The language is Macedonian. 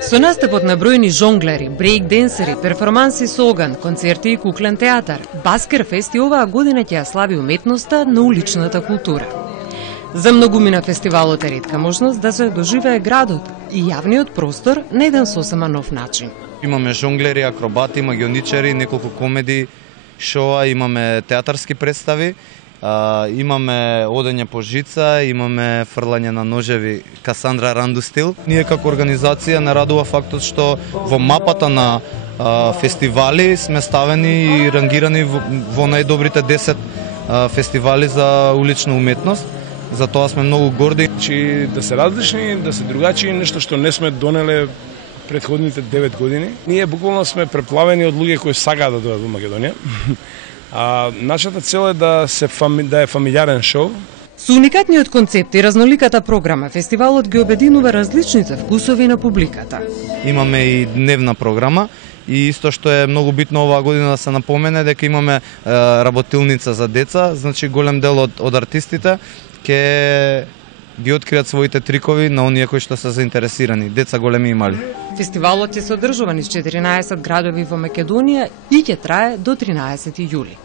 Со настапот на бројни жонглери, брейк-денсери, перформанси со оган, концерти и куклен театар, Баскерфест и оваа година ќе ја слави уметноста на уличната култура. За многумина фестивалот е ретка можност да се доживее градот и јавниот простор на еден сосема нов начин. Имаме жонглери, акробати, магионичари, неколку комеди, шоа, имаме театарски представи, имаме одење по жица, имаме фрлање на ножеви Касандра Ранду стил. Ние како организација не радува фактот што во мапата на фестивали сме ставени и рангирани во најдобрите 10 фестивали за улична уметност. За тоа сме многу горди. Да се различни, да се другачи, нешто што не сме донеле претходните 9 години. Ние буквално сме преплавени од луѓе кои сакаат да дојдат во Македонија. Нашата цел е да е фамилиарен шоу. Со уникатниот концепт и разноликата програма, фестивалот ги обединува различните вкусови на публиката. Имаме и дневна програма и исто што е многу битно оваа година да се напомене дека имаме работилница за деца, значи голем дел од артистите ќе ги откријат своите трикови на оние кои што се заинтересирани, деца големи и мали. Фестивалот ќе се одржува низ 14 градови во Македонија и ќе трае до 13 јули.